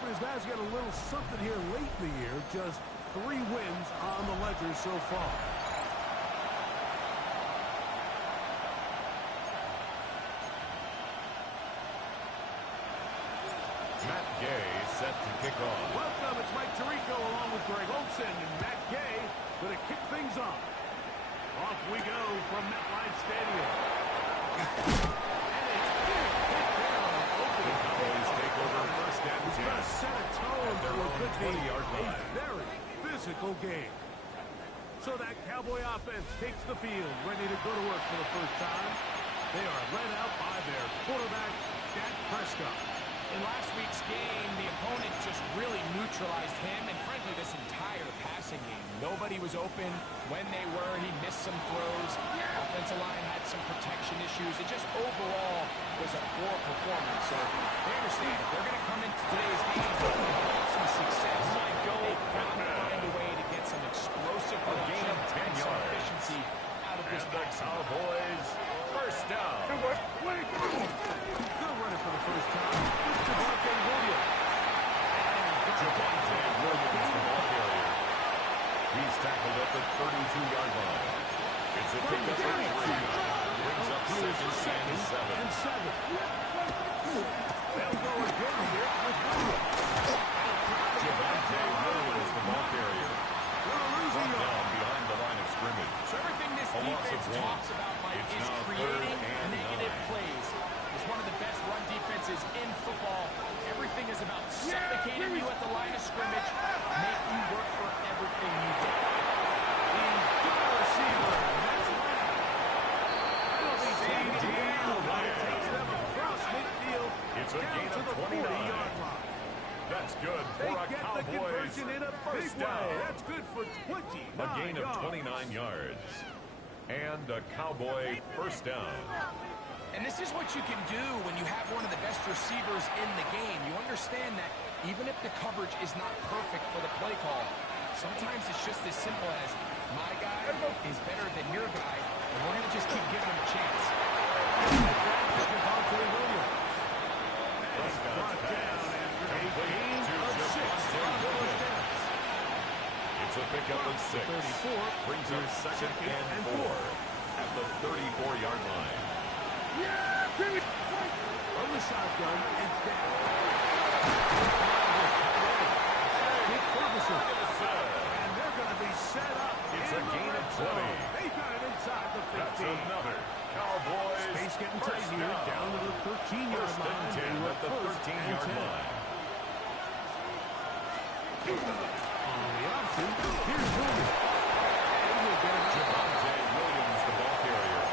hoping his guys get a little something here late in the year. Just 3 wins on the ledger so far. Matt Gay set to kick off. Welcome, it's Mike Tirico along with Greg Olson and Matt Gay going to kick things off. Off we go from MetLife Stadium. The Cowboys take over first and 10. It's going to set a tone for what could be a very physical game. So that Cowboy offense takes the field, ready to go to work for the first time. They are led out by their quarterback, Dak Prescott. In last week's game, the opponent just really neutralized him and, frankly, this entire passing game. Nobody was open. When they were, he missed some throws. Offensive line had some protection issues. It just overall was a poor performance. So they understand if they're going to come into today's game and have some success, they've got to find a way to get some explosive production and some efficiency out of this ball. Cowboys first down. Good running for the first time. It's Javonte Williams. Javonte Williams, the ball carrier. He's tackled at the 32-yard line. It's a pickup of 3. Brings up second and 7. They'll go again here with Williams. Javonte Williams, the ball carrier. Brought down behind the line of scrimmage. So everything this defense talks about, Mike, is creating negative plays. It's one of the best run defenses in football. Everything is about suffocating you at the line of scrimmage, make you work for everything you do. He's got a receiver. That's Lamb. It'll be C.D. Lamb. Takes them across midfield. It's a gain to of the 29. 40-yard line. That's good They for a get the Cowboys conversion in a first big way. down. That's good for 29 A gain of yards. 29 yards. And a Cowboy first down. And this is what you can do when you have one of the best receivers in the game. You understand that even if the coverage is not perfect for the play call, sometimes it's just as simple as my guy is better than your guy, and we're going to just keep giving him a chance. Javonte Williams. Brought down after a gain of 6 on first down. It's a pickup of 6. 34 brings up second and 4 at the 34-yard line. From the shotgun, it's down. Nick Ferguson. And they're going to be set up. It's a gain of 20. They got it inside the 15. That's another Cowboys Space getting tight here, down to the 13-yard First line. and 10 at the 13-yard line. On the option, here's Williams. Javonte Williams, the ball carrier.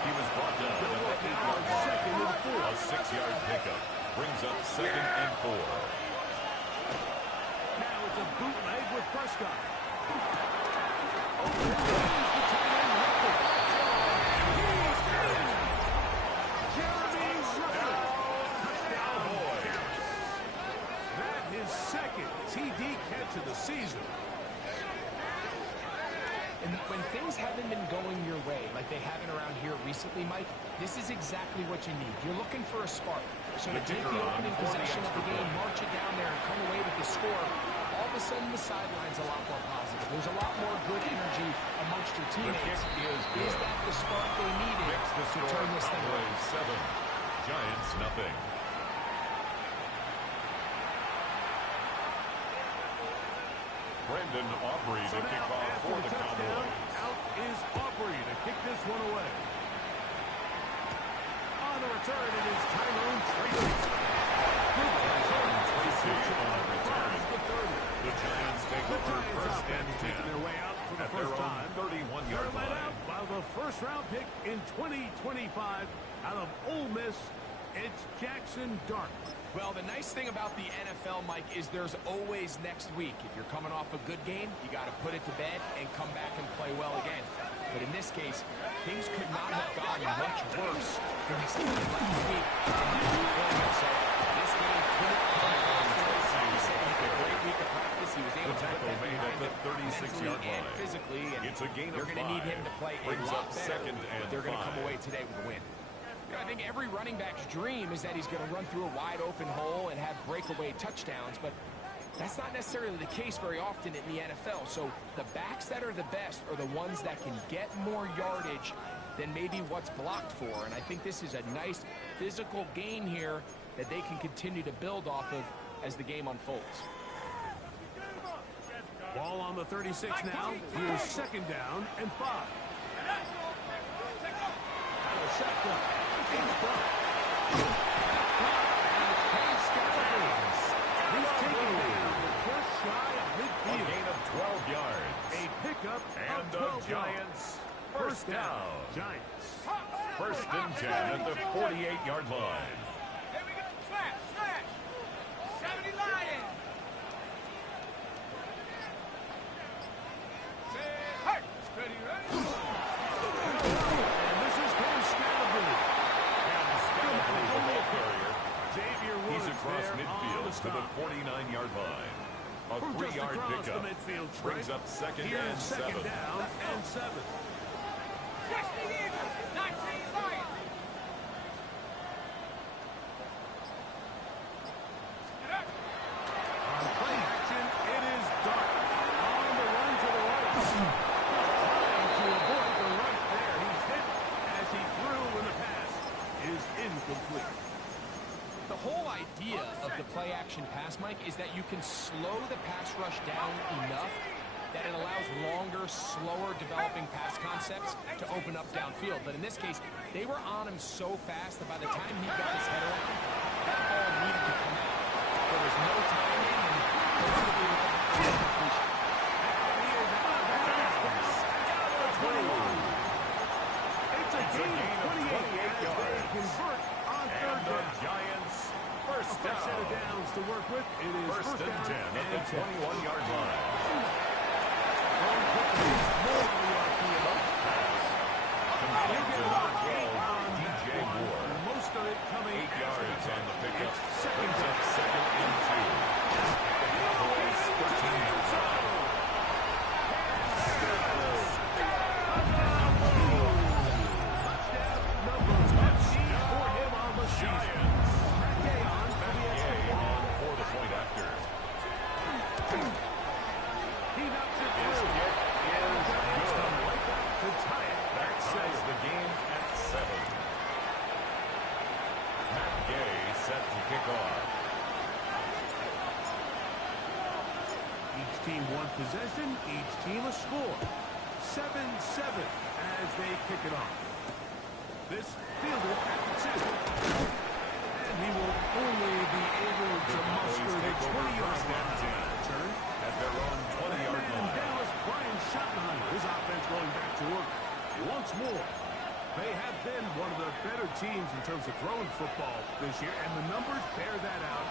He was brought down at the 8-yard line. Second and 4. A 6-yard pickup brings up second and 4. Now it's a bootleg with Prescott. TD catch of the season. And when things haven't been going your way, like they haven't around here recently, Mike, this is exactly what you need. You're looking for a spark. So to take the opening possession of the game, march it down there, and come away with the score, all of a sudden the sideline's a lot more positive. There's a lot more good energy amongst your teammates. Is that the spark they needed to turn this thing around? 7, Giants nothing. Brendan Aubrey to kick off for the Cowboys. Out is Aubrey to kick this one away. On the return, it is Tyrone Tracy. Tyrone Tracy on the return. The Giants take over first and 10 their way out for the at their first own time. 31-yard They're led line. out by the first-round pick in 2025 out of Ole Miss. It's Jackson Dart. Well, the nice thing about the NFL, Mike, is there's always next week. If you're coming off a good game, you got to put it to bed and come back and play well again. But in this case, things could not have gotten much worse for this team last week. So this game couldn't come close. He said he had a great week of practice. He was able to put that behind him mentally and physically. And it's a gain of 5. They're going to need him to play a Brings lot up better. second and But they're going to 5. come away today with a win. I think every running back's dream is that he's going to run through a wide open hole and have breakaway touchdowns, but that's not necessarily the case very often in the NFL. So the backs that are the best are the ones that can get more yardage than maybe what's blocked for. And I think this is a nice physical game here that they can continue to build off of as the game unfolds. Ball on the 36 now. Here's second down and 5. And a shotgun. It's done. He's taken down just shy of midfield. A gain of 12 yards. A pickup And of the 12 Giants yards. first down. Giants. First and 10 at the 48-yard line. Here we go. Slash. 70 Lions. Hey, steady, ready? And this is Cam Scattergood. Xavier He's Woods across there on midfield the to the stop. 49-yard line. A From just 3-yard across the pickup midfield brings stripe. up second Here's and second 7. down and 7. 60 Eagles, 19 Lions. Get up. On play action, it is Dart. On the run to the right. Trying to avoid the right there. He's hit as he threw when the pass is incomplete. The whole idea of the play-action pass, Mike, is that you can slow the pass rush down enough that it allows longer, slower developing pass concepts to open up downfield. But in this case, they were on him so fast that by the time he got his head around, that ball needed to come out. There was no timing, and ultimately led to incompletion. And he is out of bounds. Out of 21. It's a gain of 28 yards. They convert on third The down. Giants first A set of down. downs to work with. It is First and 10 down at the and 10. 21-yard line. Going quickly. More on the RPO. Pass. Complete to number 12, DJ Moore. Most of it coming 8 yards on the pickup. It's second Brings up down. second and 2. Cowboys 13 yards out. Touchdown number 15 for him on the season. Giants. Gay on for the extra Gay point. on for the point after. He knocks it His through. kick is Giants come good. right back to tie it That at ties 7. the game at 7. Matt Gay set to kick off. Each team one possession, each team a score. 7-7 as they kick it off. This fielded at the 2. And he will only be able to muster the 20-yard line. Turn. At their own 20-yard And line. Dallas, Brian Schottenheimer, his offense going back to work once more. They have been one of the better teams in terms of throwing football this year, and the numbers bear that out,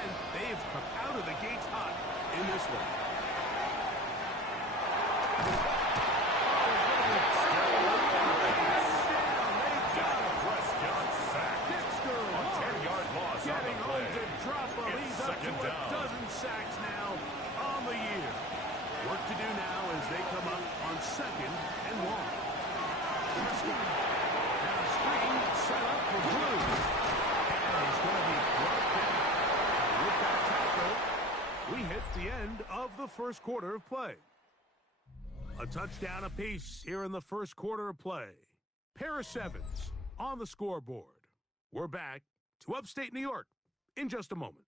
and they have come out of the gates hot in this one. Prescott sacked. Dexter A Lawrence 10-yard loss on getting the home play. to drop him. It's He's up to second a down. dozen sacks now on the year. Work to do now as they come up on second and 1. Prescott. Now screen set up for Blue. And he's going to be brought down. With that tackle, we hit the end of the first quarter of play. A touchdown apiece here in the first quarter of play. Pair of sevens on the scoreboard. We're back to upstate New York in just a moment.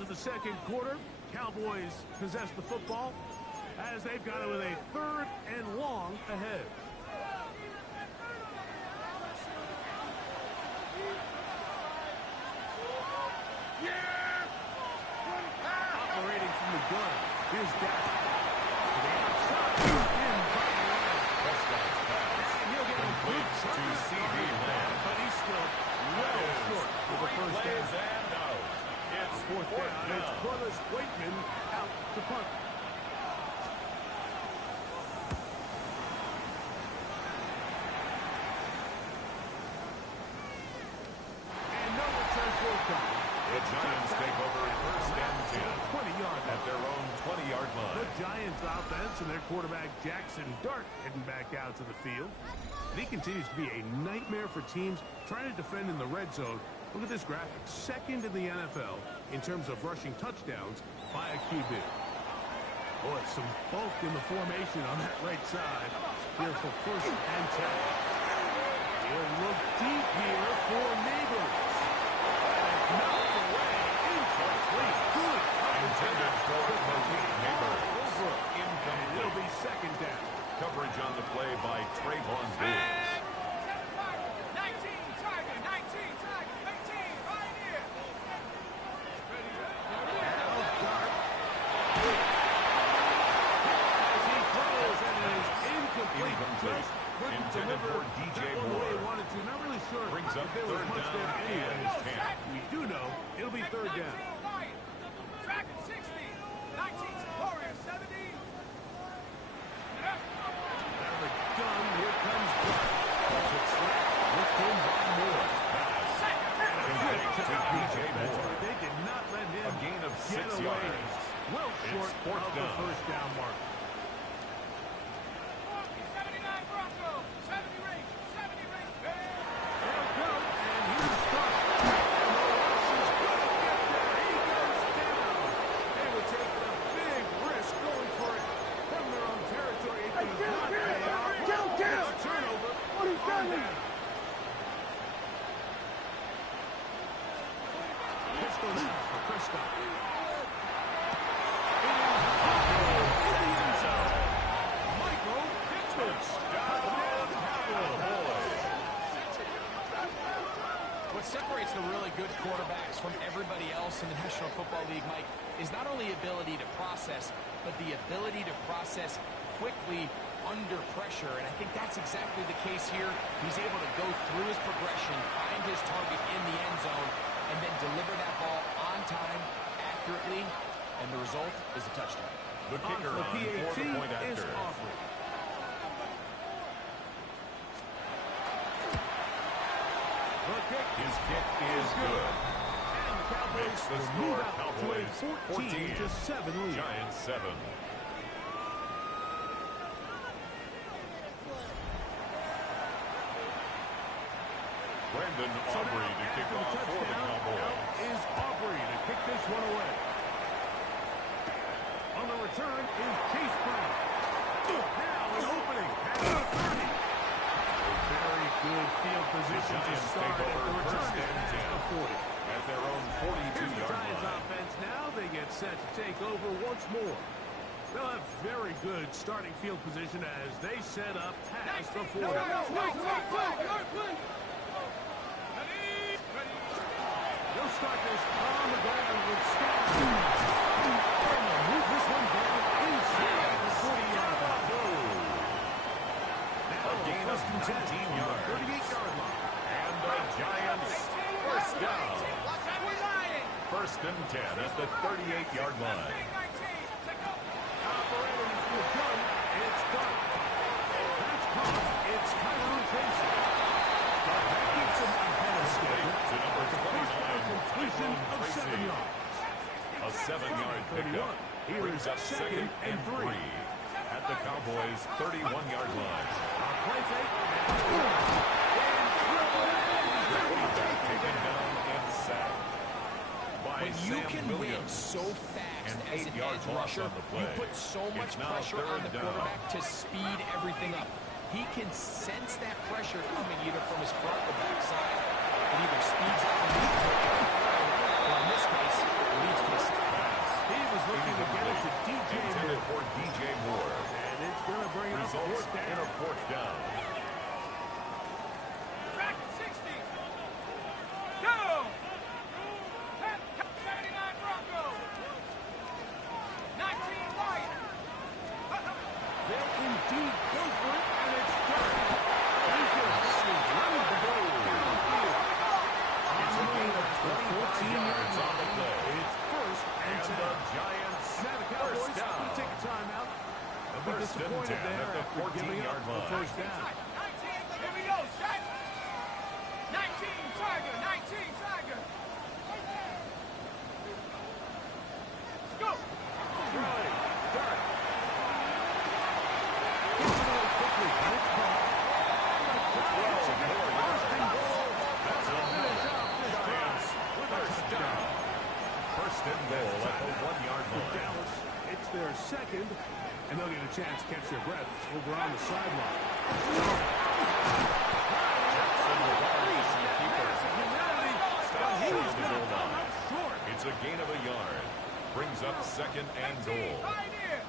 into the second quarter. Cowboys possess the football as they've got it with a 3rd and long ahead. Operating from the gun. Here's Dak. To the outside. In by the line. Prescott's pass. And he'll get a good to C.D. Lamb. but he's still well short for the first down. And out. It's Fourth down. It's Corliss Wakeman out to punt. And no return forthcoming. The Giants take over in 1st and 10 20-yard at their own 20-yard line. The Giants offense and their quarterback Jackson Dart heading back out to the field. And he continues to be a nightmare for teams trying to defend in the red zone. Look at this graphic. 2nd in the NFL in terms of rushing touchdowns by a QB. Boy, some bulk in the formation on that right side here for 1st and 10. He'll look deep here for Neighbors. Knocked away. Incomplete. Good. Intended for Malik Neighbors. Over. Incomplete. It'll be 2nd down. Coverage on the play by Trayvon Diggs. 19, Tiger, 19, Tiger, 18, right here. Now Dart. As he throws, and it is incomplete. Just couldn't Intended deliver for DJ that one the way Moore. he wanted to. Not really sure Brings up if there was 3rd much down there anyway. and 10. We do know it'll be 3rd down. Dragon 60, 19, Warrior 70. Out of the gun, here comes Dart. It's looked in by Moore. Complete to DJ Moore. They did not let him A gain of 6 get away. yards. Well It's short 4th of the down. 1st down mark. 79 Broncos, 70 rings, 70 rings. They'll go, and here's Dart. And the rush is going to get there. He goes down. They were taking a big risk going for it from their own territory. It does not pay off. It's a turnover. On down. Pistol now for Prescott. It is in the end zone. Michael Pitts. What separates the really good quarterbacks from everybody else in the National Football League, Mike, is not only ability to process, but the ability to process quickly under pressure. And I think that's exactly the case here. He's able to go through his progression, find his target in the end zone, and then deliver that ball on time, accurately, and the result is a touchdown. The kicker The on PAT for the point is after. Aubrey. The kick His kick is good. and the Cowboys Makes the will score move out Cowboys to a 14-7 lead. Giants 7. Brandon So Aubrey now, to kick after the off for the touchdown, Cowboys. out is Aubrey to kick this one away. On the return is Chase Brown. Now an opening at the 30. A very good field position to Giants start take as over the return first is and past 10. the 40. At their own Here's the 42-yard Giants line. offense now. They get set to take over once more. They'll have very good starting field position as they set up past the 40. They'll start this on the ground with Scott. And they'll move this one down inside the 40-yard line. Now A gain of 19 yards. 38-yard line. And the Giants first down. First and 10 at the 38-yard line. Operating from the gun, it's Dart. That's caught. It's Tyrone Tracy. That keeps him ahead of schedule. To number First down 29, completion Tyrone of 7 Tracy. yards. A 7-yard pickup. 31. Here Brings is up second and 3 at the Cowboys' 31-yard line. Play fake. Taken down and sacked by When you Sam can win Williams. so fast An as an 8-yard edge loss rusher, on the play. you put so much It's now pressure on the third down. quarterback to speed everything up. He can sense that pressure coming either from his front or back side. It either speeds up and leads to a or in this case, leads to a sack. stranded 10 there at the after giving up 14-yard the line. first down. 19. Here we go. Set. 19. Tiger. 19. Tiger. Let's go. Throwing. Dirk. Gets it away quickly. And it's caught. Giants are going to first and goal. That's a Finish off this Giants drive with a first touchdown. down. First and goal at the 1-yard For line. Dallas, it's their second, and they'll get a chance to catch their breath over on the sideline. Jackson will guard the keeper. Stops He's short of the going to goal come line. up short. It's a gain of a yard. Brings up second and goal. Right here.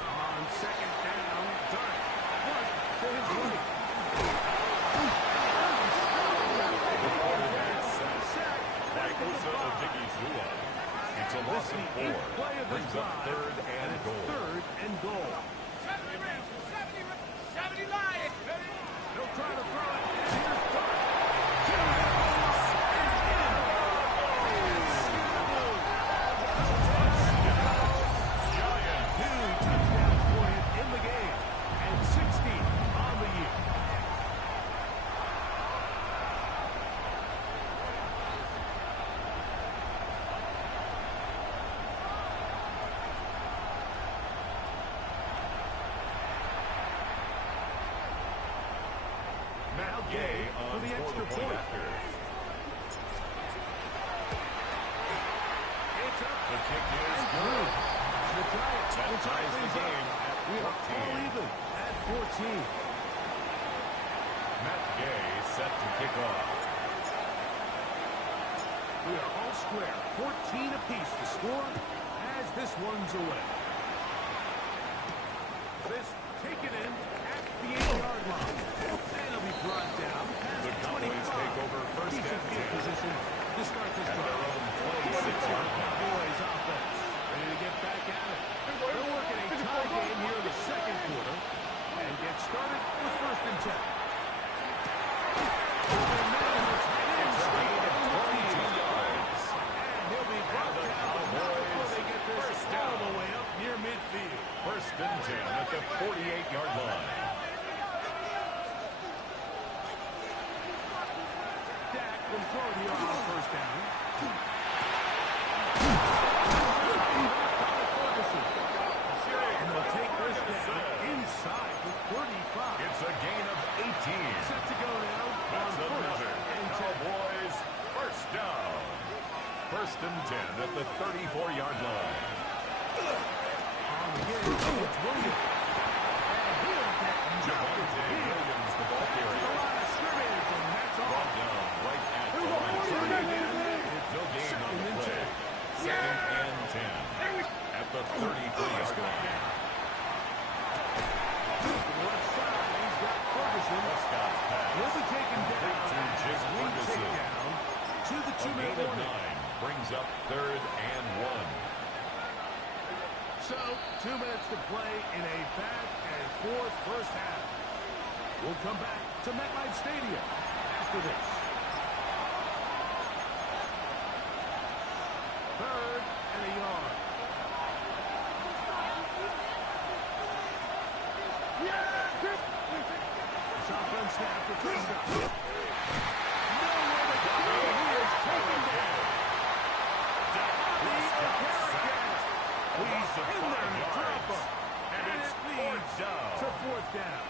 On second down, Dirk. First to his right. The quarterback sack by Osa Odigizua. It's a loss of 4. Brings up third and goal. Third and goal. 70 Lions. They'll try to throw it. And here's Dirk. Two touchdowns for him in the game. And 60 on the year. Now Gay on for the extra point. after. It's up. The kick is And good. through. The Giants That will tie ties the things up. game at We are all 14. even at 14. Matt Gay set to kick off. We are all square. 14 apiece to score as this one's away. This taken in at the 8-yard line. And it'll be brought down past The Cowboys 25. take over first Decent and field 10. position to start this At their drive. own 26-yard line. Cowboys offense ready to get back at it. They're working a tie game here in the second quarter and get started with first and 10. It's a gain of 22 yards. And he'll be brought the down before they get this first all down. the way up near midfield. First and 10 at the 48-yard line. Dak will throw it here on first down. And they'll take this down inside the 35. It's a gain of 18. Set to go now That's on first another and 10. Cowboys first down. First and 10 at the 34-yard line. On the game, it's Williams. And he'll get Javonte Williams, the ball the carrier. line of scrimmage, and that's all. Brought down right at the line of scrimmage. No gain on the play. Second and 10 at the 33-yard line. Left side, he's got Ferguson. Prescott's pass. Will be taken down. Complete to Jake Wing Ferguson. takedown to the A 2-minute gain of warning. 9 brings up third and 1. So, 2 minutes to play in a back and forth first half. We'll come back to MetLife Stadium after this. Third and a yard. Shotgun snap for Prescott. Nowhere to go. He is taken down. He's in there to drop him. And it leads to fourth down.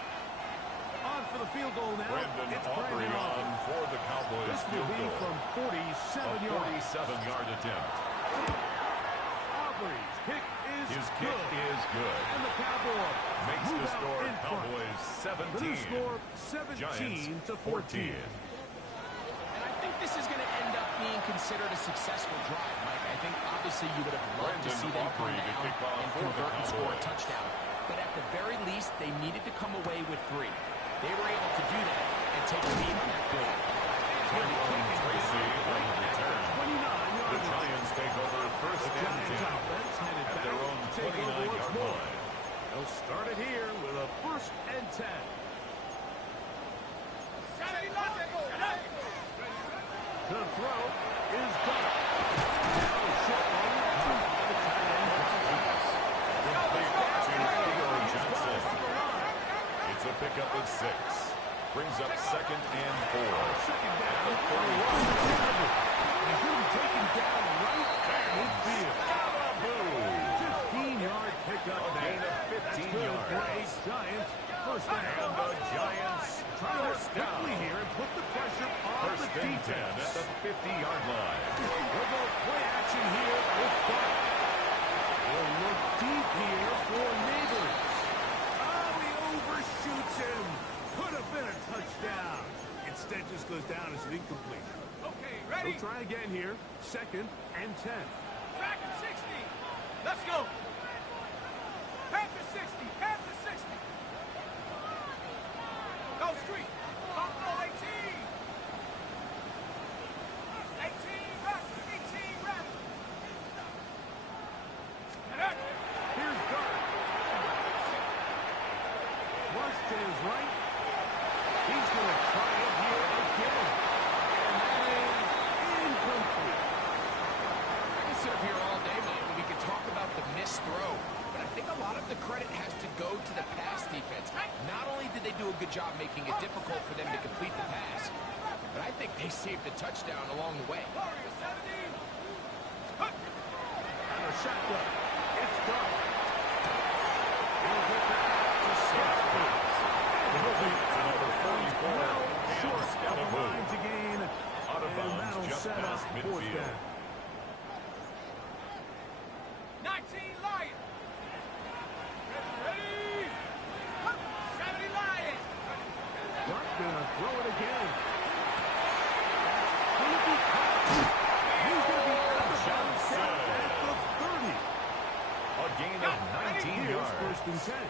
On for the field goal now. Brandon It's Aubrey Brandon on Aubrey. for the Cowboys This will field be goal. from 47 A yards. 47-yard attempt. Aubrey's kick is His kick good. is good. And the Cowboys Makes move the out score in front. Cowboys The new 17. score, Giants 17 to 14. 14. And I think this is going to end up being considered a successful drive, Mike. I think obviously you would have loved to Brandon see them come Aubrey to down kick off and for the convert and score a Cowboys. touchdown. But at the very least, they needed to come away with 3. They were able to do that and take the lead on that field. Tyrone Tracy on the return. 29-yard The Giants take over first and Giants 10 offense headed at back their own to take over once 29-yard more. line. They'll start it here with a first and 10. 70 Lions. The throw is done. Now short one. The tight end. Complete to try again here. 2nd and 10. Back at 60. Let's go. Panther 60. Panther 60. Go street. Buffalo 18. 18 Raptor. 18 Raptor. Here's Dart. Flush to his right. He's going to try it here again. And that is incomplete. I can sit up here all day, Mike, and we can talk about the missed throw. But I think a lot of the credit has to go to the pass defense. Not only did they do a good job making it difficult for them to complete the pass, but I think they saved the touchdown along the way. Warrior 70. And a shotgun. It's Dart. He'll get that to Scott's boots. He'll be to number 44. Well short of the Scalaboo. line to gain. Out of And bounds, that'll just set up past 4th midfield. down. 19 Lion. Ready. 70 Lion. Dart gonna throw it again. Gonna be caught. He's gonna be out of bounds down at the 30. A gain of 19 Here's yards. 1st and 10.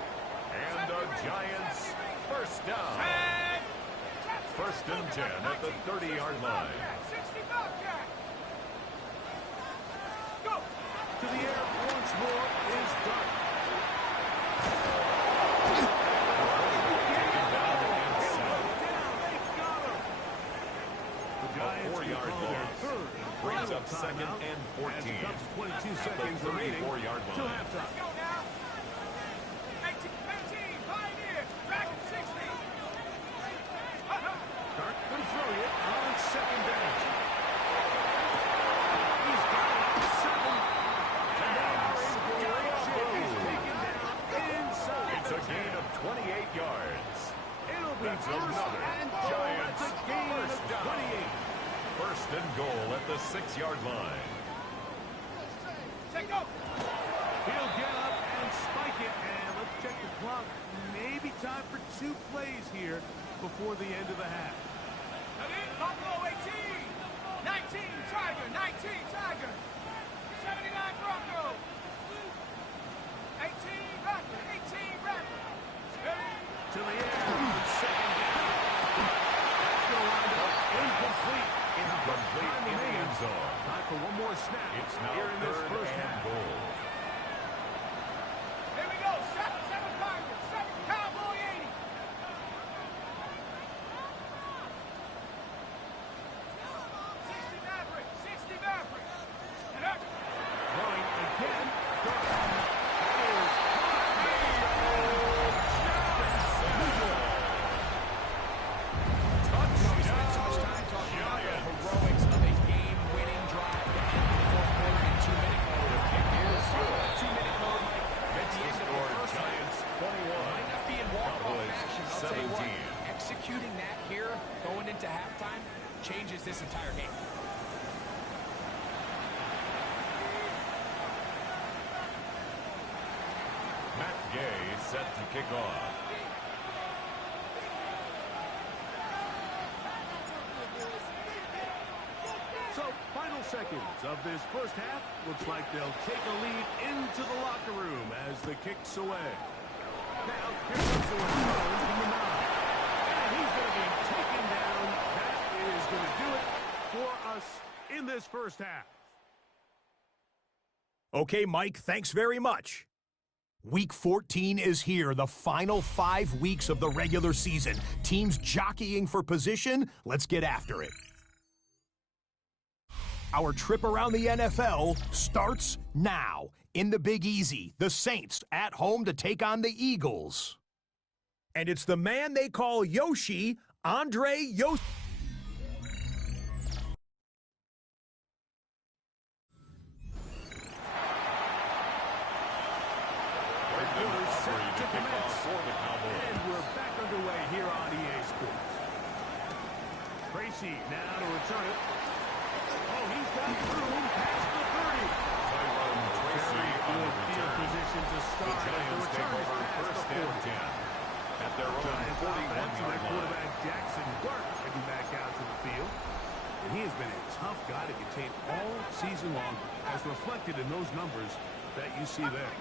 And the Giants first down. 1st and 10 at the 30-yard line. 60 Bobcat. Go. To the air once more is Dart. The Giants 4-yard will call their loss. 3rd Brings up final 2nd timeout and as 14. it comes 22 At the seconds remaining 34-yard till line. halftime. Go now. 18, Pioneer. Dragon 60. Dart can throw it on 2nd down. He's got it at the 7. And now in great shape. He's taken down inside. It's a gain of 28 yards. It'll be That's 1st another and goal. Giants That's a gain of first down. 28. 1st and goal at the 6-yard line. Take go. He'll get up and spike it. And let's check the clock. Maybe time for 2 plays here before the end of the half. Buffalo 18. 19 Tiger. 19 Tiger. 79 Bronco. 18 Raptor. 18 Raptor. To the air on 2nd down. That's going to wind up incomplete. Incomplete in the end zone. Time for one more snap. It's now here in this 3rd first and half. goal. Here we go. 7 Pirates. 7 Cowboy 80. 60 Maverick. 60 Maverick. And up. Throwing again. Dart. We spent so much time talking about the heroics of a game-winning drive to end the 4th quarter in 2-minute mode. That 2-minute mode, Mike, at the end of the first half. Giants 21. Might not be in walk-off Cowboys fashion. I'll tell you what, 17. executing that here, going into halftime, changes this entire game. Matt Gay set to kick off. So, final seconds of this first half. Looks like they'll take a lead into the locker room as the kick's away. Now, here comes the return from the 9. And he's going to be taken down. That is going to do it for us in this first half. Okay, Mike, thanks very much. Week 14 is here, the final 5 weeks of the regular season. Teams jockeying for position. Let's get after it. Our trip around the NFL starts now. In the Big Easy, the Saints at home to take on the Eagles. And it's the man they call Yoshi, Andre Yoshi. Set to commence. And we're back underway here on EA Sports. Tracy now to return it. Oh, he's got room past the 30. Very good field position to start. The Giants take over 1st and 10 at their own Giants offense, and 41-yard their line. quarterback Jackson Dart heading back out to the field. And he has been a tough guy to long, as reflected in those numbers that you see there.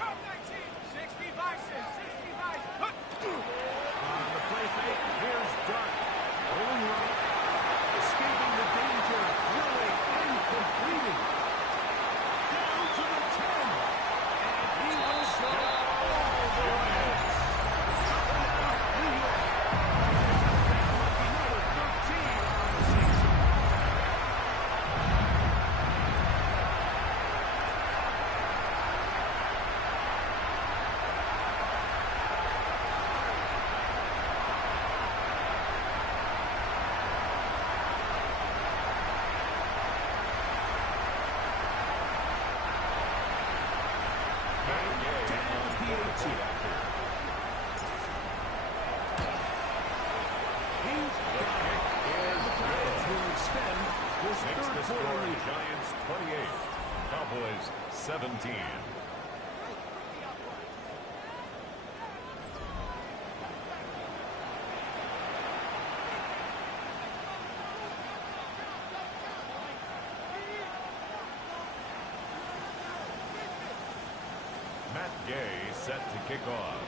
Come 19. 60 vices. 60 vices. On the play fake, here's Dart. Rolling right. Escaping the danger. Throwing and completing. Down to the 10. And he will go all the way. New York. Another 13 on the season. Makes the score Giants 28, Cowboys 17. Matt Gay set to kick off.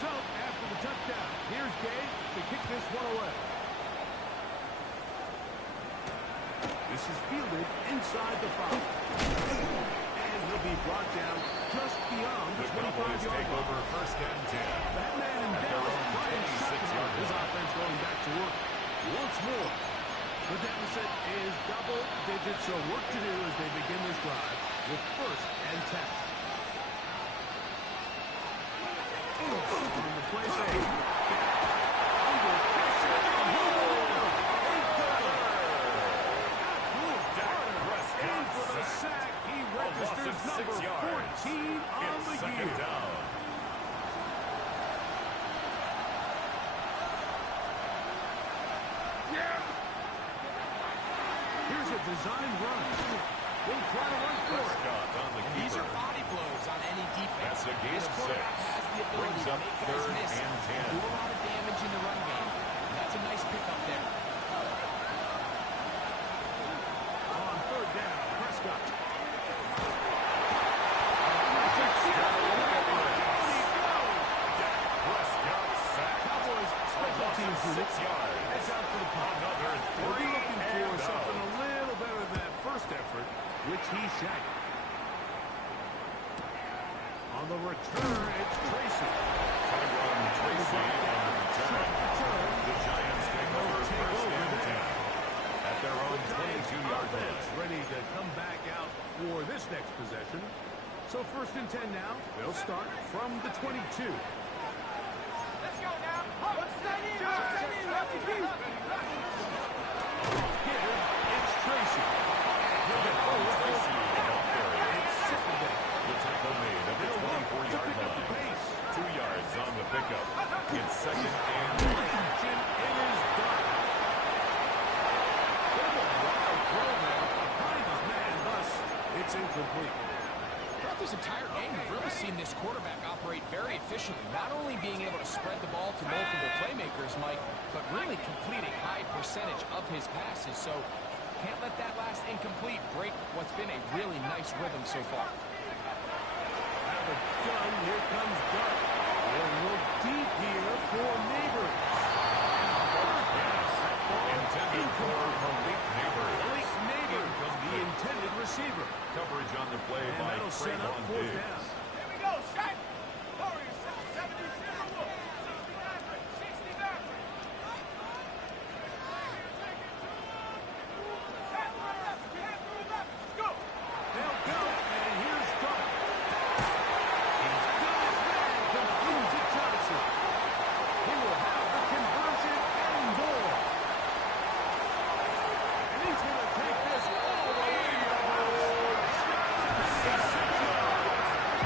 So, after the touchdown, here's Gay to kick this one away. This is fielded inside the 5. And he'll be brought down just beyond the 25-yard take line. over first and 10. That man in Dallas, Brian Schottenheimer, his offense going back to work once more. The deficit is double digits, so work to do as they begin this drive with first and 10. On the play fake. Under pressure. And for the sack, he registers number 14 on the year. Down. Here's a design run. They'll try to run for it. On the These keeper. are body blows on any defense. That's a gain This of quarterback 6. has the ability Brings to up make guys 3rd miss. and 10. Do a lot of damage in the run game. And that's a nice pickup there. On 3rd down, Prescott. Prescott sacked. Cowboys special teams unit 6 yards. heads out for the punt. Another We'll be 3 looking for and something out. a little better than that first effort, which he shanked. On the return, it's Tracy. Tyron Tracy on the return. The Giants take over first and 10 at their own 22-yard line. Ready to come back out for this next possession. So first and 10 now. They'll start from the 22. Let's go now. Let's set in. Give, it's Tracy. He'll get Tracy off carry. It's Sickelbeck. The tackle made at the They'll look to 24-yard pick up the line. pace. 2 yards on the pickup. It's second and 8. Action, it is done. Bit of a wild throw there behind his man, thus it's incomplete. Throughout this entire game, we've really seen this quarterback operate very efficiently. Not only being able to spread the ball to multiple playmakers, Mike, but really completing high percentage of his passes. So can't let that last incomplete break what's been a really nice rhythm so far. Out of the gun, here comes Dart. They'll look deep here for Neighbors. Intended for Malik Neighbors. Malik Neighbors, the intended receiver. Coverage on the play And by that'll set up Trayvon 4th Diggs. down. Here we go. Set. Warriors 70 0. 60 Maverick. 60 Maverick. Go. They'll go, and here's Dart. He's got his man, complete to Johnson. He will have the conversion and more. And he's going to take this all the way over 76 yards.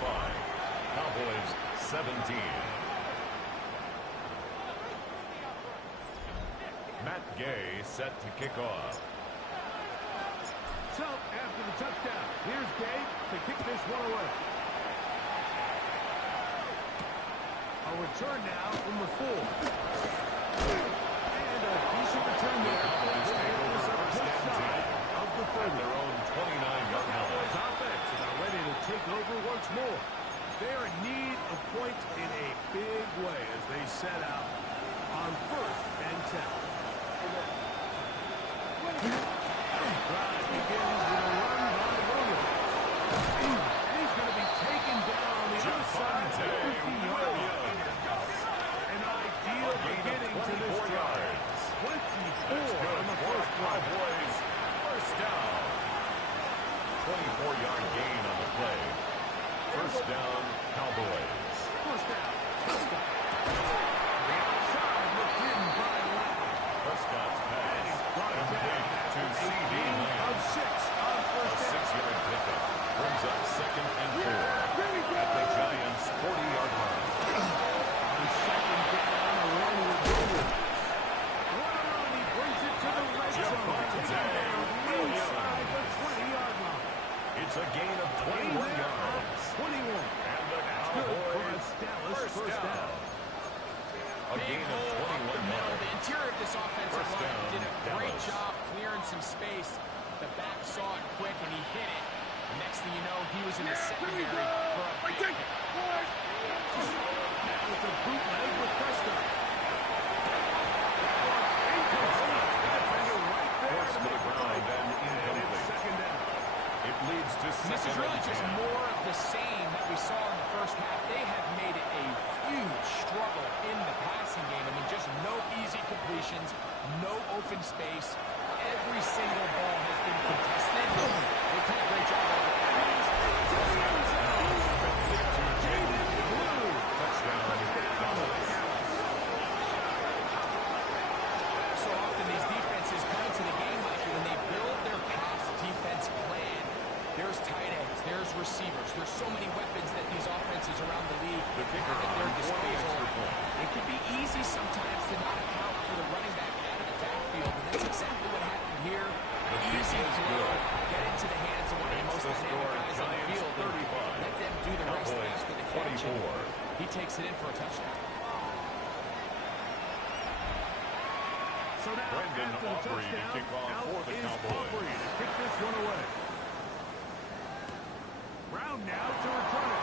Cowboys 17. Matt Gay set to kick off. So, after the touchdown, here's Gay to kick this one away. A return now from the 4. And a decent return there. Cowboys take over first and 10 of the 30. At their own 29-yard line. Cowboys offense is now ready to take over once more. They are in need of points in a big way as they set out on first and 10. Drive begins with a run by Williams. And he's going to be taken down on the outside of the 50-yard line. An ideal beginning to this drive. 24 on the first play. Cowboys first down. 24-yard gain on the play. First down, Cowboys. First down. The outside looked in by Lamb. Prescott's pass complete to C.D. Of 6 on A first down. 6-yard pickup brings up second and 4 at the Giants' 40-yard line. On second down, along with Williams. One run, he brings it to the red zone. Inside the 20-yard line. It's a gain of 21 yards. 21. And the Good for Cowboys Dallas first down. A Big gain of hole up the 21 middle. yards. The interior of this offensive First line down, did a great Dallas. job clearing some space. The back saw it quick, and he hit it. The next thing you know, he was in the secondary for a big hit. Now it's a bootleg with Prescott. Incomplete. Defender right there. Forced to the ground and And it's incomplete. second down. It leads to And this is second really and just 10. more of the same that we saw in the first half. They have made it a huge struggle in the passing game. I mean, just no easy completions, no open space. Every single ball has been contested. They've done a great job of it. So often these defenses come into the game, Mikey, when they build their pass defense plan. There's tight ends, there's receivers. There's so many weapons that these offenses around the league have at their disposal. It can be easy sometimes to not account for the running back out of the backfield, and that's exactly what happened here. Easy throw, get into the hands of one of the most dynamic guys on the field. Let them do the rest after the catch. And he takes it in for a touchdown. So now, Brendan after the Aubrey to touchdown, kick off out for the is Cowboys. Aubrey to kick this one away. Brown now to return it.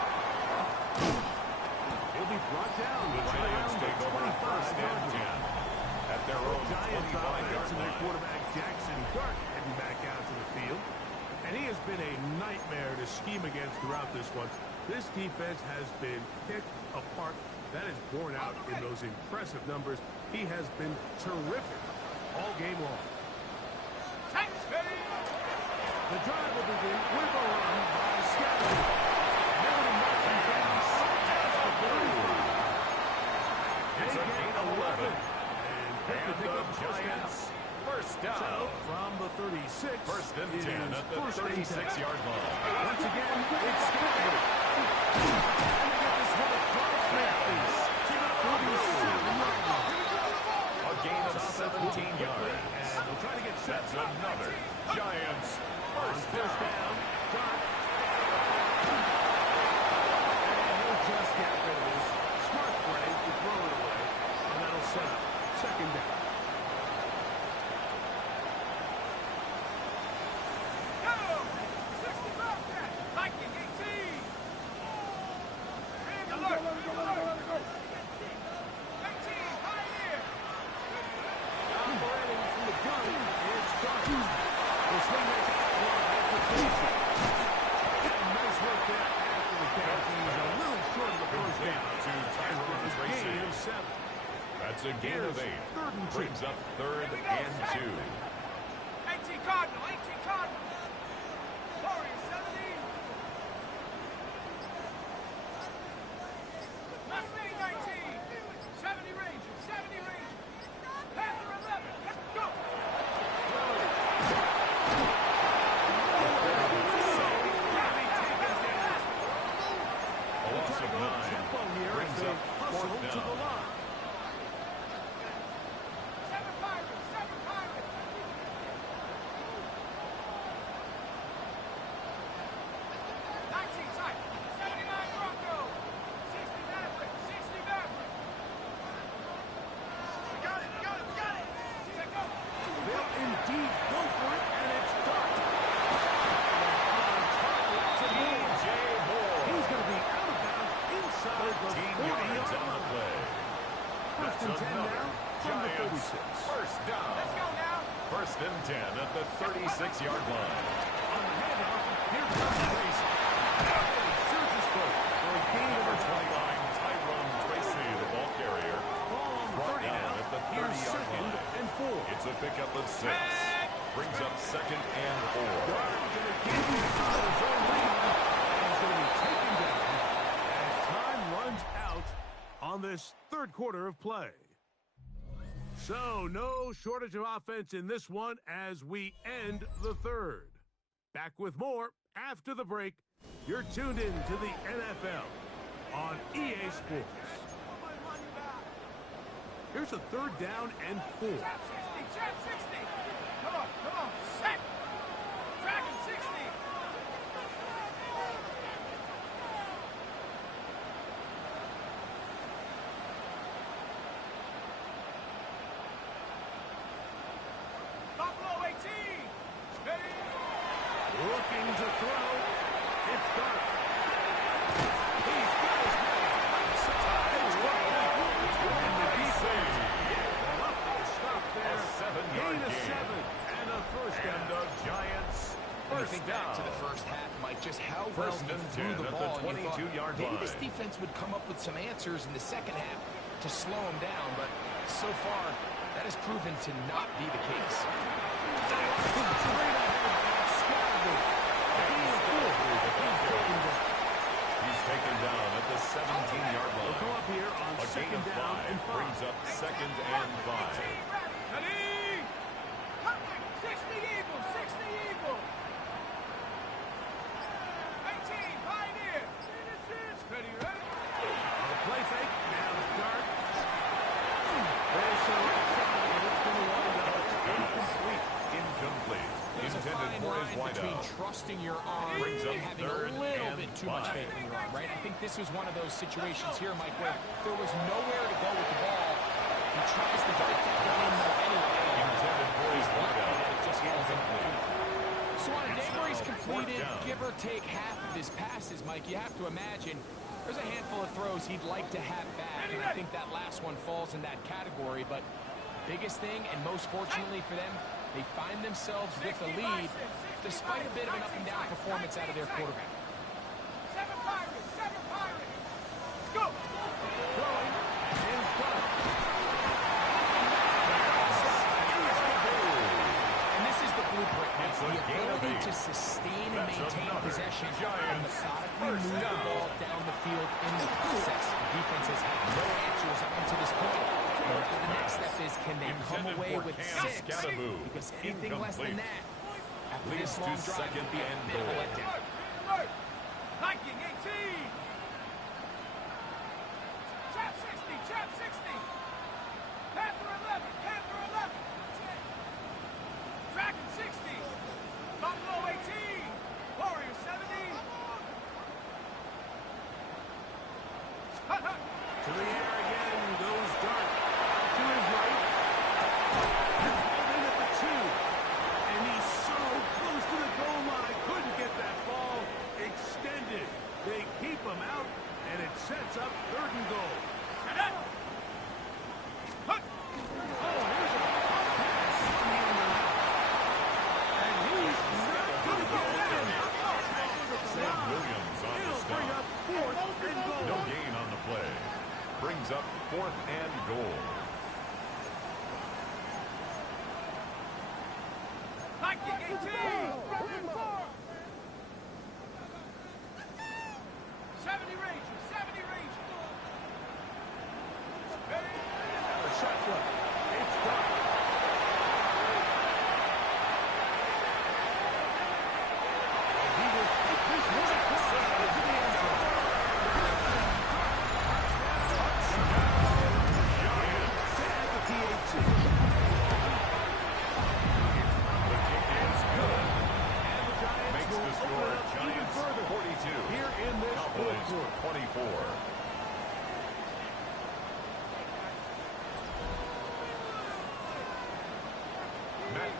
He'll be brought down. The Giants take over first and 10 at their own Giants 25-yard offense and their line. quarterback Jackson Dart heading back out to the field. And he has been a nightmare to scheme against throughout this one. This defense has been picked apart. That is borne out in those impressive numbers. He has been terrific all game long. The drive will begin with a run by Scotty. It's a gain of 11. And the Giants first down. So from the 36. First and 10 it is at the first and 10. 36-yard line. Once again, it's Scotty. Trying to get this one across Memphis to the 47-yard line. A gain of 17 yards. And we'll try to get set. That's another Giants first First down. down. Dart. And he'll just get rid of this. Smart play to throw it away. And that'll set up second down. Operating from the gun, it's Dart. The swing is out wide for Casey. And nice work there after the catch. He's a little short of the first down. To Tyrone Tracy. Gain of 7. That's a gain of 8. Third and 2. Brings up third and 2. 18 Cardinal, 18 Cardinal. Warriors 70. Mustang 19. 70 Rangers, 70 Rangers. Panther 11. Let's go. he go for it, and it's done. DJ Moore. He's going to be out of bounds inside the 40-yard 40-yard on the line. play. First and 10 now from the 36. First down. Let's go now. First and 10 at the 36-yard line. On the handoff, here comes Tracy. Surges forward for a gain of Number 20. 29, Tyrone Tracy, the ball carrier. Ball on the Brought 30 down now. at the Here's 30-yard second line. and 4. It's a pickup of 6. Brings up second and 4. Guard's going to keep his own lead. He's going to be taken down as time runs out on this third quarter of play. So, no shortage of offense in this one as we end the third. Back with more after the break. You're tuned in to the NFL on EA Sports. Here's a third down and 4. Trap 60, trap 60. Come on, set. Dragon 60. Buffalo 18. Steady. Looking to throw. It's Dart. He's got his man outside. And the defense will up to stop there. A 7-yard Gain of gain. 7 and a first And down. the Giants When you first think back down. to the first half, Mike, just how well First he and threw 10 the at the ball. and you thought 22-yard maybe this line. defense would come up with some answers in the second half to slow him down, but so far that has proven to not be the case. He's taken down at the 17-yard They'll line. go up here on A gain second of down 5 and 5. brings up second and 5. Ready. 60 Eagles, 60 Eagles. 18, Pioneer. Ready, ready. On a play fake, now Dart. There's some outside, and it's going to wind up incomplete. Incomplete. There's a Intended fine for his line between wideout. trusting your arm Brings up and having a third little and bit too much 5. faith in your arm, right? I think this was one of those situations here, Mike, where there was nowhere to go with the ball. He tries to get that one in there anyway. Intended for his wideout. It just falls incomplete. So on a day where he's now completed, fourth down. give or take half of his passes, Mike, you have to imagine there's a handful of throws he'd like to have back, and I think that last one falls in that category. But biggest thing, and most fortunately for them, they find themselves with a lead despite a bit of an up-and-down performance out of their quarterback. 7 Pirates, 7 Pirates. Let's go. Throwing is Dart. And this is the blueprint, Mike. It's a The gain of ability 8. to sustain and That's maintain another possession and Giants methodically first move the down. ball down the field in the process. The defense has had no answers up until this point. And now the next step is, can they come Intended away for with Cam 6? Scatamouche. Because anything less than Incomplete. that, after Leads this to long drive, second would be a and bit of a goal. letdown. Alert. Viking 18. Trap 60, trap 60. Panther 11, Panther 11. Dragon 60. Buffalo 18. Warrior 70. Hut, hut. To the air again goes Dart. To his right. Called in at the 2. And he's so close to the goal line. Couldn't get that ball extended. They keep him out.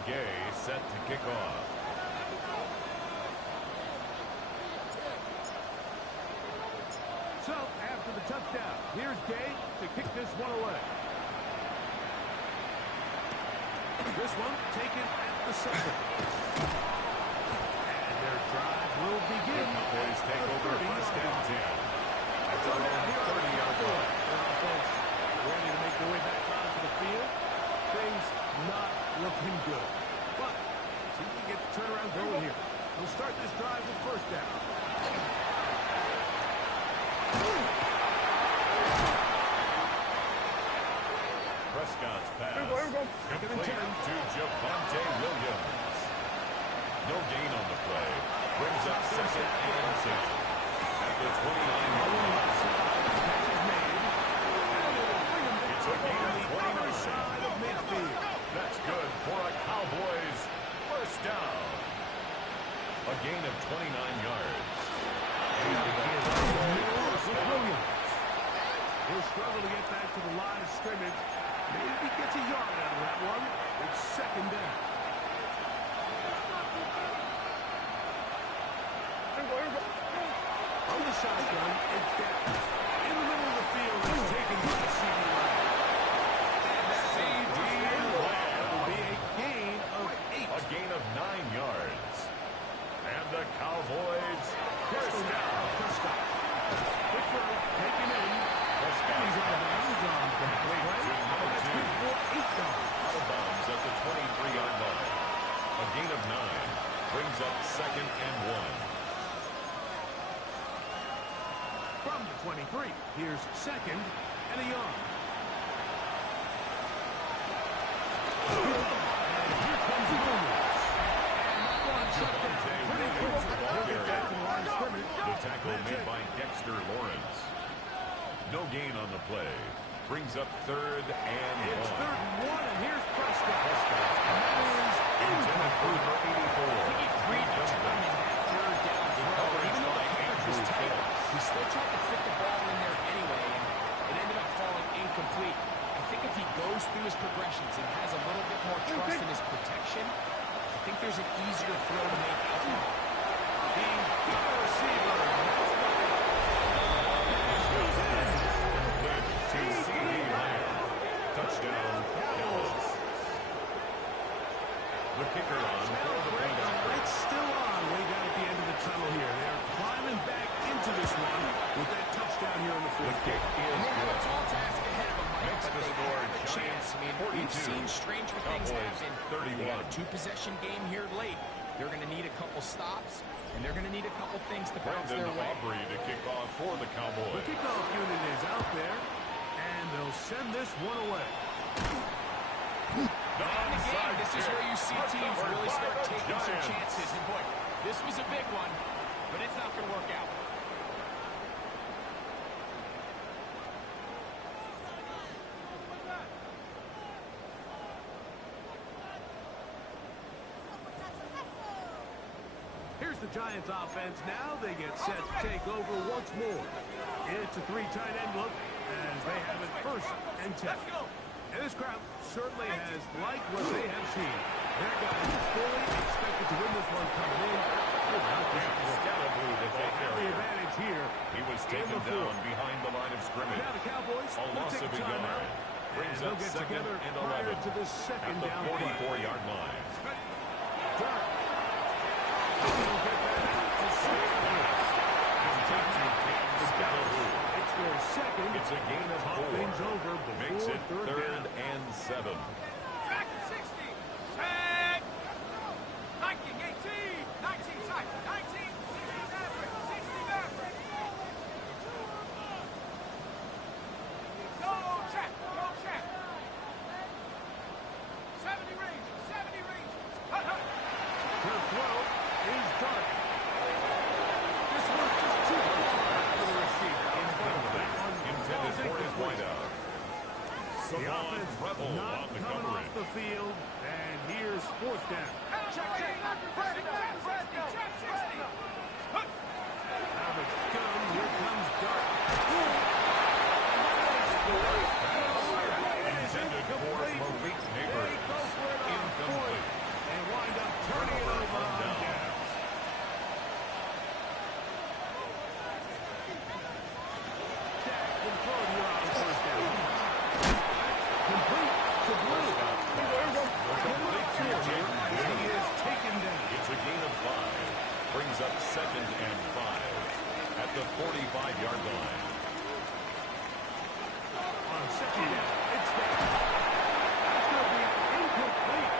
Gay set to kick off. So, after the touchdown, here's Gay to kick this one away. This one taken at the 7. And their drive will begin. The Cowboys take over first down 10. That's So our now own here are the 30-yard Cowboys. line. Their offense ready to make their way back onto the field. Things not looking good. But, see if we can get the turnaround going here. They'll start this drive with first down. Prescott's pass. Complete to Javonte Williams. No gain on the play. Brings up second and 10. At the 29-yard line. It's a gain of 29. Side of midfield. That's good for a Cowboys first down. A gain of 29 yards. And Williams. He'll struggle to get back to the line of scrimmage. Maybe gets a yard out of that one. It's second down. On the shotgun, it's down. In the middle of the field, it's taken by C.D. Lamb. And that C.D. Lamb will be a gain of 8. a gain of 9 yards. And the Cowboys first down. Prescott. Quick throw, taken in. He's out of bounds on the play. That's good for 8 yards. Out of bounds at the 23-yard line. A gain of 9 brings up second and 1. From the 23, here's second and a yard. And here comes Williams. And that one shut down pretty quickly. He'll get back to the line of scrimmage. The tackle That's made it. by Dexter Lawrence. No gain on the play. Brings up third and It's 1. third and 1, and here's Prescott. Prescott's And that is intended for incomplete. number 84. He predetermined that third down throw. Even though the kicker was tight, he still tried to fit the ball in there anyway, and it ended up falling incomplete. I think if he goes through his progressions and has a little bit more trust in his protection, I think there's an easier throw to make out there. The good receiver. To C.D. Lamb. Touchdown, Dallas. The kicker on for the point. It's still on way down at the end of the tunnel here. They're climbing back into this one with that touchdown here in the The fourth kick quarter. is They have a good. tall task ahead of them, Mike, Makes but the they score have a chance. I mean, we've 42. seen stranger things Cowboys, happen. 31. They got a 2-possession game here late. They're going to need a couple stops, and they're going to need a couple things to bounce Brandon their way. Aubrey to kick off for the The Cowboys. kickoff unit is out there, and they'll send this one away. In the game, this is where you see teams really start taking some chances. And boy, this was a big one, but it's not going to work out. Here's the Giants offense now. They get set to take over once more. It's a 3 tight end look as they have it first and 10. And this crowd certainly has liked what they have seen. Their guys fully expected to win this one coming in. They're not disappointed. Scalaboo to They take have care the here. advantage here. He was in taken the down fourth. behind the line of scrimmage. Now the Cowboys A will loss take of a a timeout. yard. And Brings they'll up get second together and prior 11 to this at second the down play. 44-yard line. Dirk. He'll get that out to 6 points. Scalaboo. It's their second. It's a gain of Talk 4. things over before Makes it third third down. and 7. Back to 60. Set. 19, 18. 19, side. 19, 60 Maverick. 60 Maverick. Go check. Go check. 70 Rangers. 70 Rangers. Hut, hut. Her throw is dark. This one just too far for the receiver. In front of that one. Intended for his wideout. The offense Rebel not on the coming coverage. off the field, and here's fourth down. Check, check. Check 60. Check 60. Hut. Out of gun, here comes Dark. Intended for Malik Neighbors. Incomplete. up 2nd and 5 at the 45-yard line. On 2nd down, it's down. That's going to be incomplete.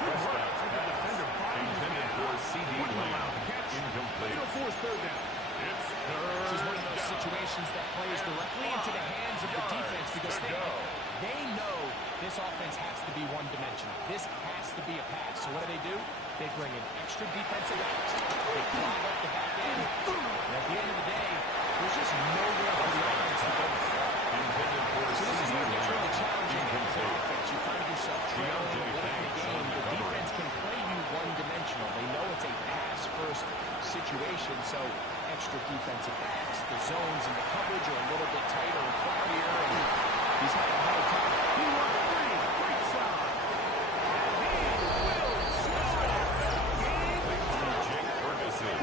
Prescott's pass intended for C.D. Lamb. Incomplete. It'll force 3rd down. It's This is one of 3rd those down. situations that plays directly into the hands of the defense because they know this offense has to be one-dimensional. This has to be a pass. So what do? They bring in extra defensive backs. They clog up the back end. And at the end of the day, there's just nowhere for the offense to go. Intended for So this is C.D. where it gets really Lamb. challenging for the Incomplete. offense. You find yourself trailing late in the game. The defense can play you one-dimensional. They know it's a pass-first situation, so extra defensive backs, the zones and the coverage are a little bit tighter and cloudier, and he's had a hard time. He won 3. Great shot. And he will score. Jake Ferguson.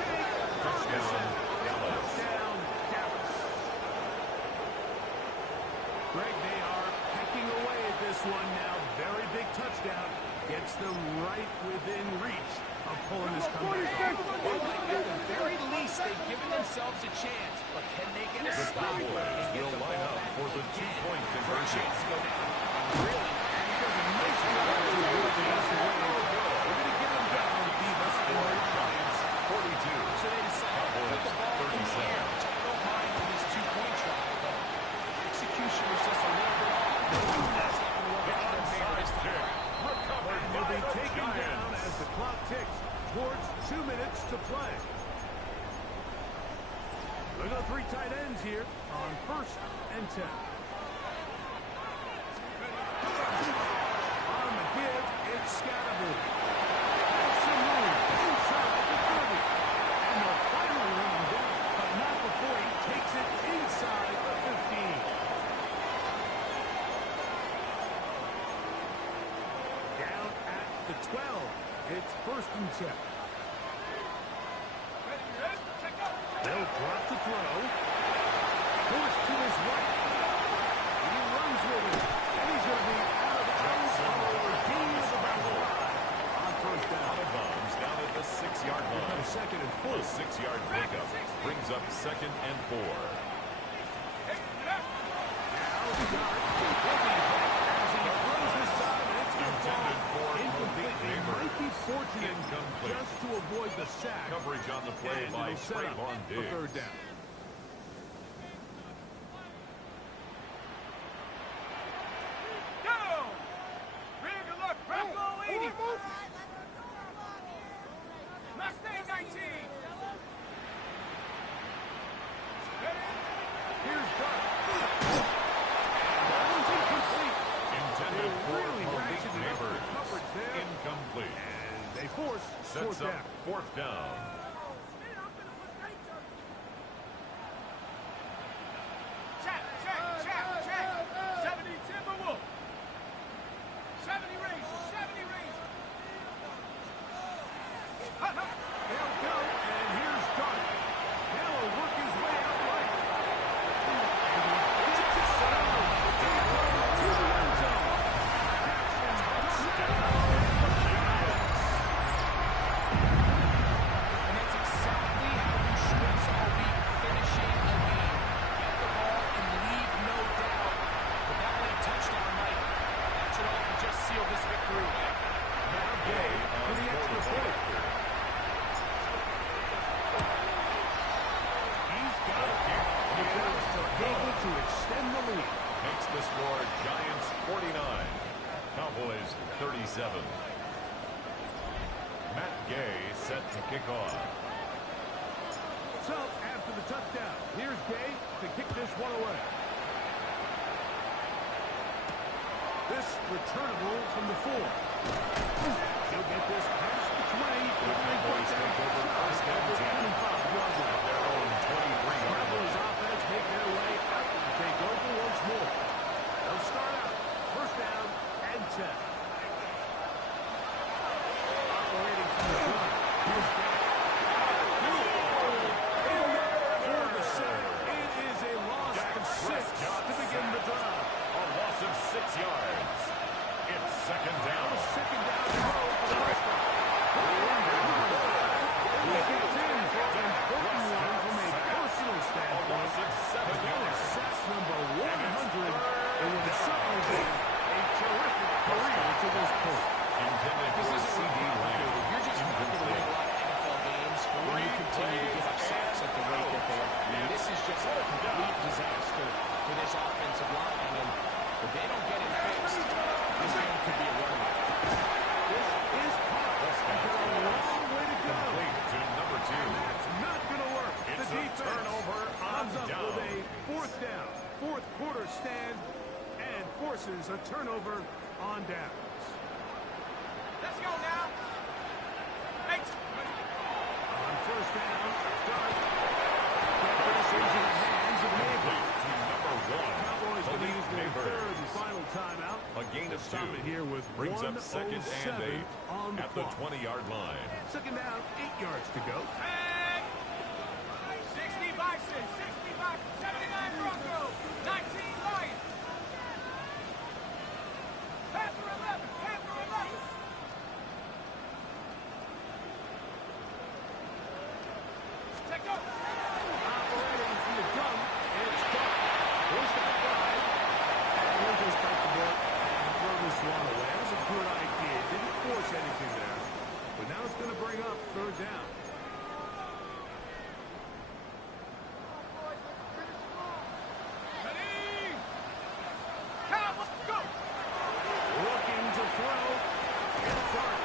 Touchdown, Dallas. Touchdown, Dallas. Greg, they are pecking away at this one now. Very big touchdown. Gets them right within reach of pulling this comeback. Well, at the very least, they've given themselves a chance, but can they get a The stop and Cowboys get will the line ball up back for the again two-point for a conversion. chance to go down? Really? And he does a nice job of doing this away. We're going to get him down to be the score. Giants 42. So they decide to put the ball in the air, which I don't mind on this two-point try, but execution is just a little bit off. That's not going to work out in their favor this time around. Recovered And he'll by be the taken down Giants. as the clock ticks towards 2 minutes to play. Look at the 3 tight ends here on 1st and 10. On the give, it's Scatterby. Has some room inside the 30. And they'll finally run him down, but not before he takes it inside the 15. Down at the 12. It's 1st and 10. They'll drop to throw. Forced to his right. He runs with it. And he's going to be out of bounds on the gain of about 5 on 1st down. Out of bounds down at the 6-yard line. 2nd and The 4. 6-yard pickup brings up 2nd and 4. Now the guard will be hit as he throws this time, and it's going to fall Intended for incomplete. They Neighbors. might be fortunate Incomplete. just to avoid the sack. Coverage on the play And by it'll set up Trayvon the Diggs. 3rd down. Go! Bring a look, Bravo 80. Mustang 19. Here's Duck. That one's incomplete. Intended for Really Malik ratcheted up the Neighbors. coverage there. Incomplete. And they force Sets 4th up down. 4th down. Check, check, check, check. 70 Timberwolf. 70 Rangers, 70 Rangers. They'll go, and here's Duck. He'll work his way out right. And he gets it settled. He runs to the end zone. And that's exactly how you stress all week, finishing a game. Get the ball and leave no doubt. But that late touchdown, Mike, that should all just seal this victory. Now Gay for the extra point. He's got it. The Bills are able to extend the lead. Makes the score Giants 49. Cowboys 37. Matt Gay set to kick off. So, after the touchdown, here's Gay to kick this one away. This returnable from the 4. He'll get this past the 20. The Cowboys take over 1st and 10 at their own 23-yard Cowboys line. offense make their way out and take over once more. They'll start out 1st down and 10. Operating from the front. Here's Gay. In there for the sack. It is a loss of 6 to begin the drive. A loss of 6 yards. It's 2nd down. 2nd down to go for the Redskins. He gets in for turnover on downs. Let's go now. Hey. On first down, start. This is in the hands of Neighbor. Number 1. Cowboys going to use their third and final timeout. A gain of 2. Stop it here with brings up second and 8 on the at the clock. 20-yard line. Second down, 8 yards to go. Hey. 60 Bison, 65, 79 Broncos, 19 Lions. Panther 11, Panther 11. Check go. Operating from the gun, it's caught. First out wide. And we'll just bite the bullet and throw this one away. That was a good idea. Didn't force anything there. But now it's going to bring up third down. Ready. Cowboys, go. Looking to throw. It's on.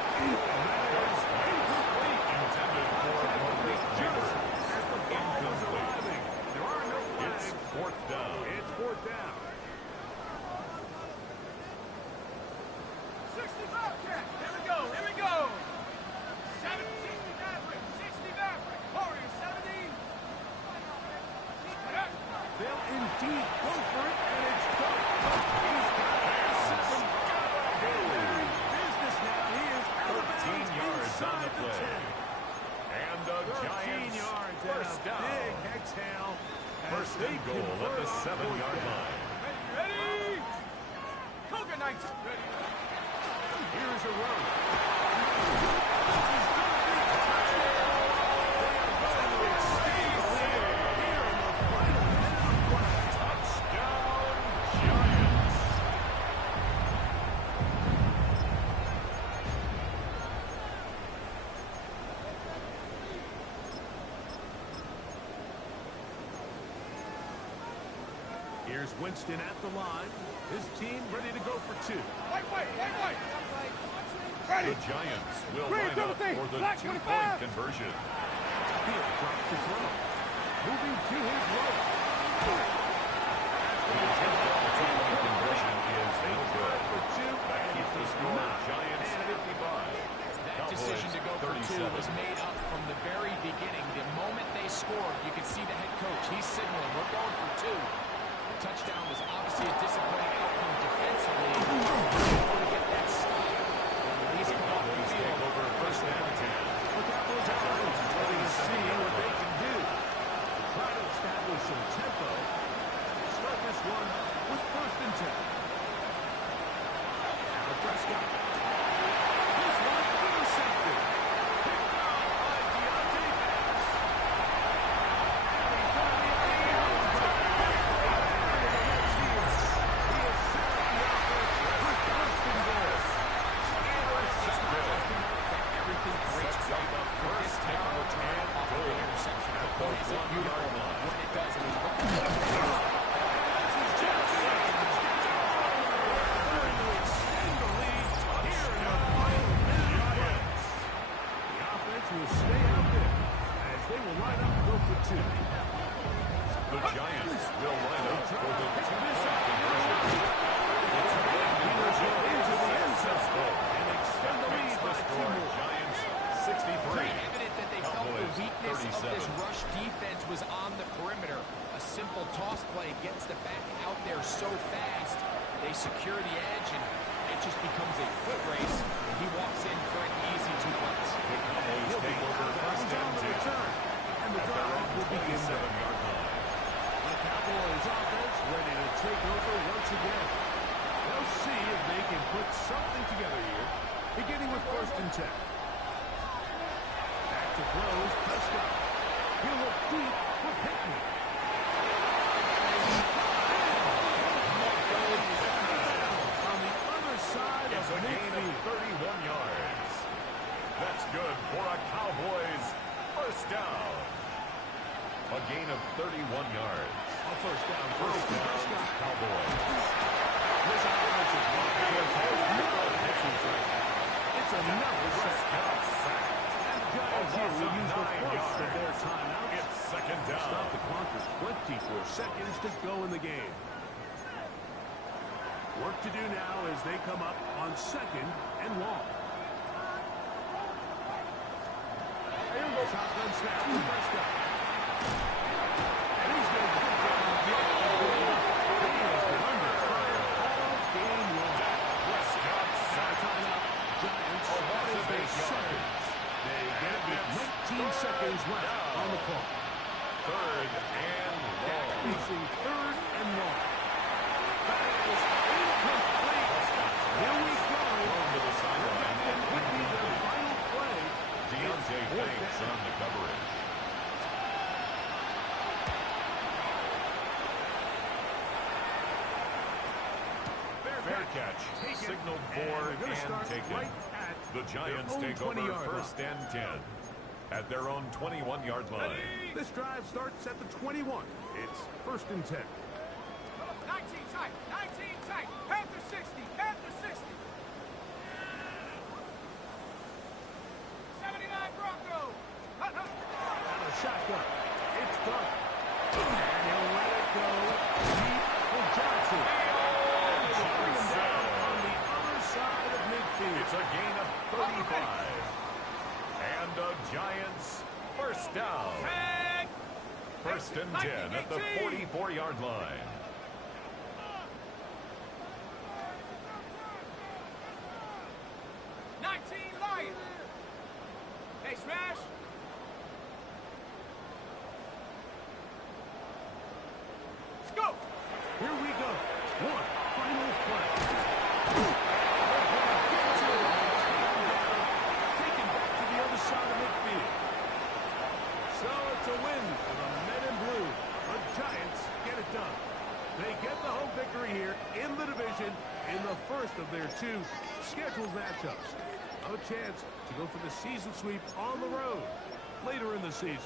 Intended for Malik Just Neighbor. as the ball was arriving. There are no It's flags. 4th down. It's fourth down. 60 Bobcat. Here we go. Here we go. 60 Maverick. 60 Maverick. Warriors 70. They'll indeed go for it, and it's done. He's got the seven. Doing business now. He is out of 13 bounds yards on the inside the play. 10. And the 13 Giants yards and first a down. big exhale. as First they and goal at convert the on 7-yard fourth down. line. Ready. Cougar 19. Ready. Here's a run. Touchdown, Giants. Here's Winston at the line. His team ready to go for two. White. The Giants will line up for the two-point conversion. Field drops to throw. Moving to his right. The attempt at the two-point conversion is no good. For two. That keeps the score Giants 55. That decision to go for 2 was made up from the very beginning. The moment they scored, you could see the head coach. He's signaling, we're going for 2. The touchdown was obviously a disappointing outcome defensively. To get that stop, at least come off the field. Over first and 10. Look out those arrows. Ready to see what they can do. Try to establish some tempo. Start this one with first and 10. Now Prescott. This one intercepted. Picked off by Deontay Bass. And he's going to be able to back into the next year. He is setting the offense with first and goal. Everything breaks right up for this type of return off of the interception. Boy, is it beautiful when it does. I mean, look at that. This is Jackson. Going to extend the lead here in the final minute of play. The offense will stay out there as they will line up and go for two. The Giants will line up for the Pick this two-point up. conversion. Leaders go into the end zone and extend the lead by two more. Giants Pretty 63. evident that they felt the Cowboys, weakness of this 37. rush defense was on the perimeter. A simple toss play gets the back out there so fast. They secure the edge, and it just becomes a foot race. He walks in for an easy 2 points. The Cowboys take over first On and the 10. return, and the drive will begin there. 27-yard line. The Cowboys offense ready to take over once again. They'll see if they can put something together here, beginning with first and 10. Back to throws, Prescott. He'll look deep for Pittman. On the other side It's of a gain of midfield. 31 yards. That's good for a Cowboys first down. A gain of 31 yards. A first down, First down, Prescott. Cowboys. This offensive line has no pitches right now. It's another Prescott sacked. And the Giants here will use the first of their timeouts. It's second down. Stop the clock with 24 seconds to go in the game. Work to do now come up on 2nd and long. Shotgun snap to Prescott. And he's going to get down. He has been under fire all game long. Prescott's Timeout. Giants. That is their seconds. They get it with 19 seconds left on the clock. 3rd and long. Facing 3rd and long. That is incomplete. Here we go. To the sideline. That could be their final play. Deontay Banks on the coverage. Fair catch. Signaled for and taken. Right at The Giants take over 1st and 10 at their own 21-yard line. This drive starts at the 21. It's 1st and 10. 19 tight. 19 tight. Panther 60. Panther 60. 79 Broncos. Out of shotgun. It's done. And he'll let it go. Deep for Johnson. And they will bring him down on the other side of midfield. It's a gain of 35. And the Giants first down. 1st and 10 at the 44-yard line. Hey, smash! Let's go! Here we go. One final play. Taken back to the other side of midfield. So it's a win for the men in blue. The Giants get it done. They get the home victory here in the division in the first of their 2 scheduled matchups. A chance to go for the season sweep on the road later in the season.